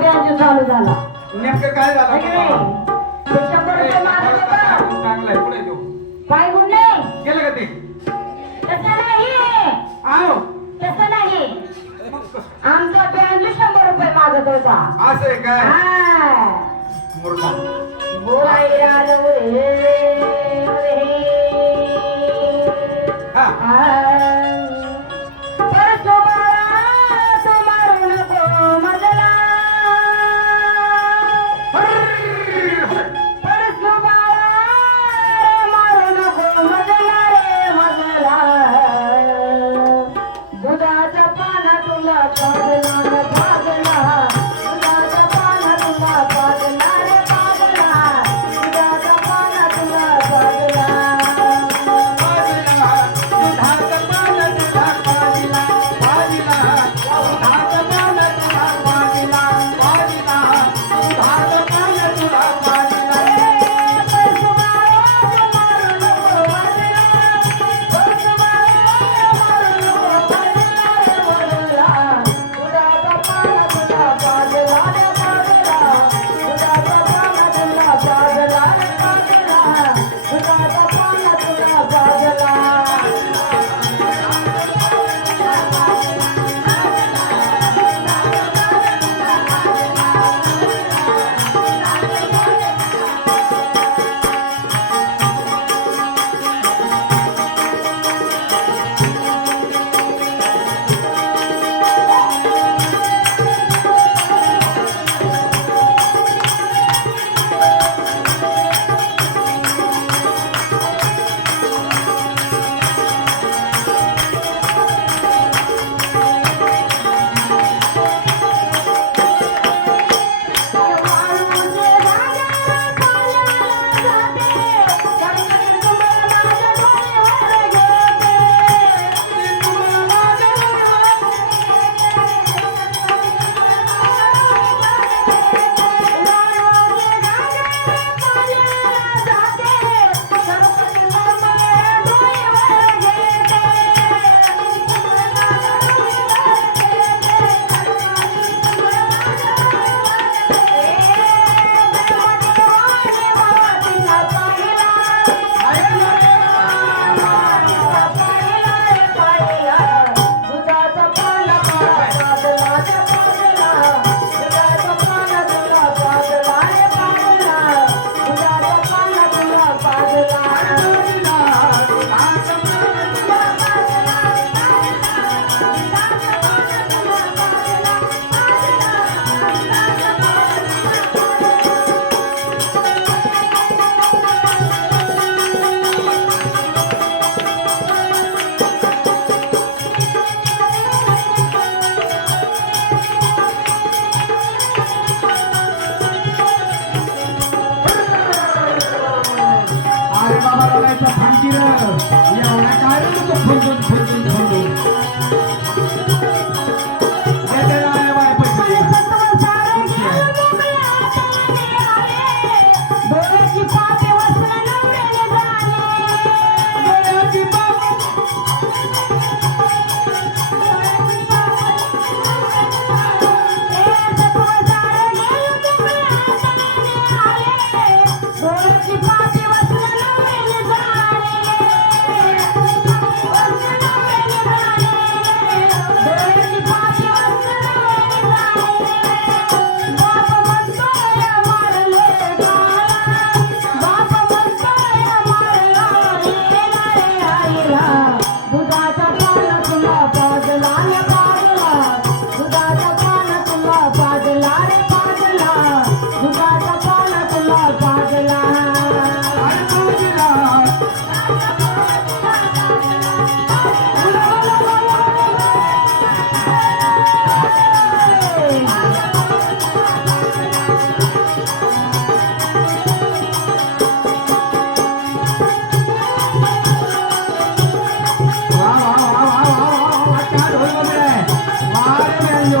Banjo चालू झाला नेमकं काय झालं है की नाही? ते 100 रुपये मागत होता. चांगलाय पुढे देऊ काय गुण नाही गेलं का ते तसं नाही आहो तसं नाही आमचा बँजो 100 रुपये मागत होता. असं आहे काय हा मुर्दा बोलायला आलं रे हा परसो बाळा तो मारू नको मजला परसो बाळा मारू नको मजला रे मजला दुधाचा पाना तुला पाजला न पाजला दुधाचा पाना तुला पाजला रे पाजला दुधाचा पाना तुला पाजला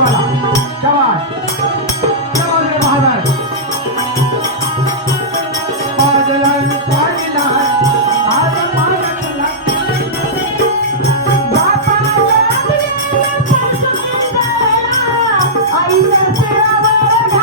एवढा काय आईच्या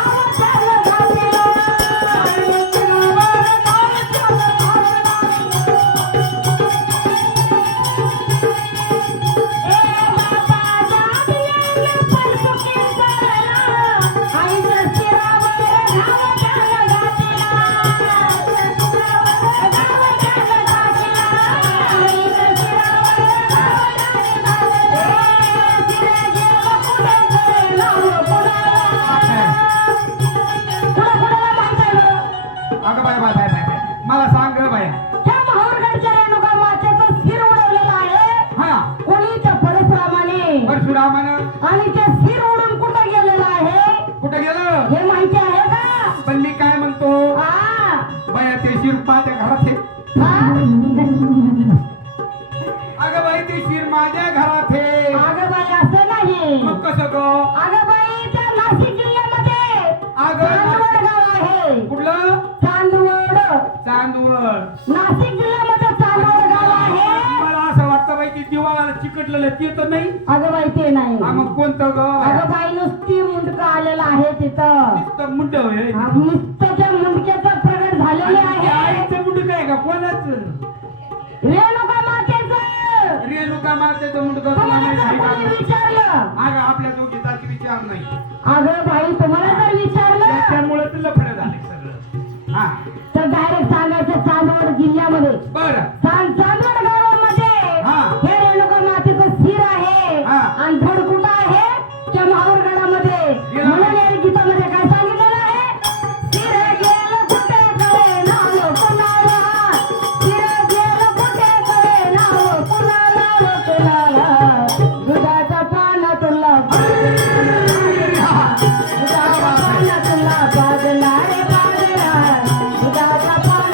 चांदवड गाव आहे. कुठलं चांदवड चांदवड नाशिक जिल्ह्यामध्ये चांदवड गाव आहे. मला असं वाटतं बाई ते दिवाळाला चिकटलेलं ते तर नाही अगं बाई ते नाही. हा, मग कोणतं ग अगं बाई नुसती मुंडक आलेलं आहे तिथं. नुसतं मुंड होय हा, नुसतं त्या मुंडक्याचं प्रगट झालेले आहे. आईचं मुंड काय का कोणाचं रेणुका मातेचं. रेणुका मातेचं मुंड तुला तुम्हाला माहित जर आहे कोणी का विचारलं, अगं आपल्या दोघीचाची विचार नाही अगं बाई तुम्हाला जर विचारलं त्यामुळे तुला फळ झाले सगळं हा तर डायरेक्ट सांगायचं चांदवड जिल्ह्यामध्ये बरं चांदवड गावामध्ये हा. हे रेणुका मातेचं शिर आहे हा. आणि धड कुठं आहे त्या माहूरगडामध्ये. गेलं. म्हणून या गीतामध्ये काय सांगितलेलं आहे, शिर गेलं कुठे कळे नाव कुणाला, शिर गेलं कुठे कळे नाव कुणाला व कुणाला, दुधाच्या पाण्यातला दुधाच्या पाण्यातला बाजला